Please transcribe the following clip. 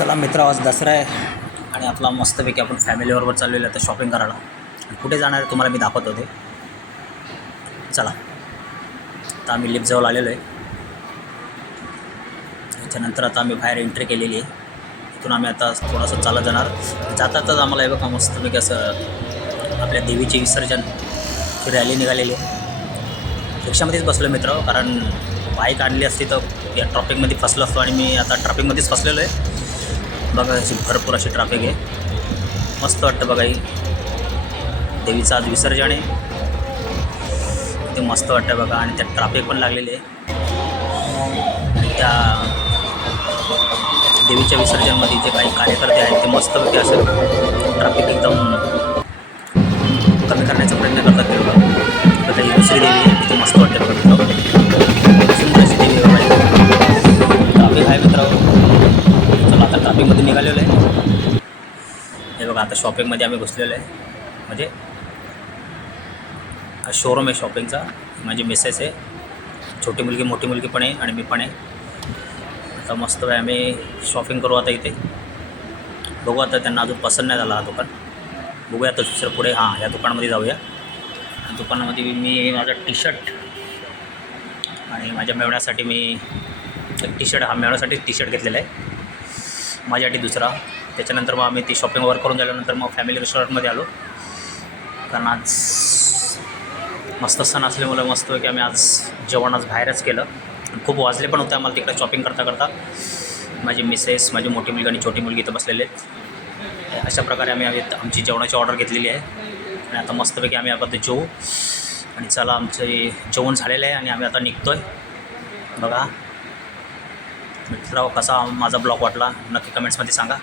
चला मित्र आज दसरा आहे आणि आपला मस्तपैकी आपण फॅमिलीबरोबर चाललेलं आहे तर शॉपिंग करायला. आणि कुठे जाणार आहे तुम्हाला मी दाखवत होते. चला. आता आम्ही लिफ्टजवळ आलेलो आहे. त्याच्यानंतर आता आम्ही बाहेर एंट्री केलेली आहे. तिथून आम्ही आता थोडंसं चालत जाणार. जातातच आम्हाला हे बघा मस्तपैकी असं आपल्या देवीचे विसर्जन ची रॅली निघालेली आहे. रिक्षामध्येच बसलो मित्र कारण बाईक आणली असती तर या ट्रॉफिकमध्ये फसलो असतो आणि मी आता ट्रॉफिकमध्येच फसलेलो आहे. बघा अशी भरपूर अशी ट्रॅफिक आहे. मस्त वाटतं बघा ही. देवीचं आज विसर्जन आहे. ते मस्त वाटतं बघा. आणि त्यात ट्रॅफिक पण लागलेली आहे. त्या देवीच्या विसर्जनमध्ये जे काही कार्यकर्ते आहेत ते मस्तपैकी असं ट्रॅफिक एकदम शॉपिंगमध्ये निघालेलो आहे. हे बघा आता शॉपिंगमध्ये आम्ही घुसलेलो आहे. म्हणजे हा शोरूम आहे शॉपिंगचा माझी मिसेस आहे. छोटी मुलगी मोठी मुलगी पण आहे आणि मी पण आहे. आता मस्त आहे आम्ही शॉपिंग करू आता इथे. बघू आता त्यांना अजून पसंत नाही झाला हा दुकान. बघूया आता दुसरं पुढे. हां या दुकानामध्ये जाऊया. दुकानामध्ये मी माझा टी शर्ट आणि माझ्या मेवण्यासाठी मी टी शर्ट हा मेवण्यासाठी टी शर्ट घेतलेला आहे. माझ्यासाठी दुसरा. त्याच्यानंतर मग आम्ही ती शॉपिंग वगैरे करून झाल्यानंतर मग फॅमिली रेस्टॉरंटमध्ये आलो. कारण आज मस्त सण असल्यामुळे मस्त की आम्ही आज जेवण आज बाहेरच केलं. खूप वाजले पण होते आम्हाला तिकडे शॉपिंग करता करता. माझी मिसेस माझी मोठी मुलगी आणि छोटी मुलगी इथं बसलेले आहेत. अशा प्रकारे आम्ही आम्ही आमची जेवणाची ऑर्डर घेतलेली आहे. आणि आता मस्तपैकी आम्ही आता जेवू. आणि चला आमचे जेवण झालेलं आहे आणि आम्ही आता निघतो आहे बघा. मित्रांनो कसा माझा ब्लॉग वाटला नक्की कमेंट्समध्ये सांगा.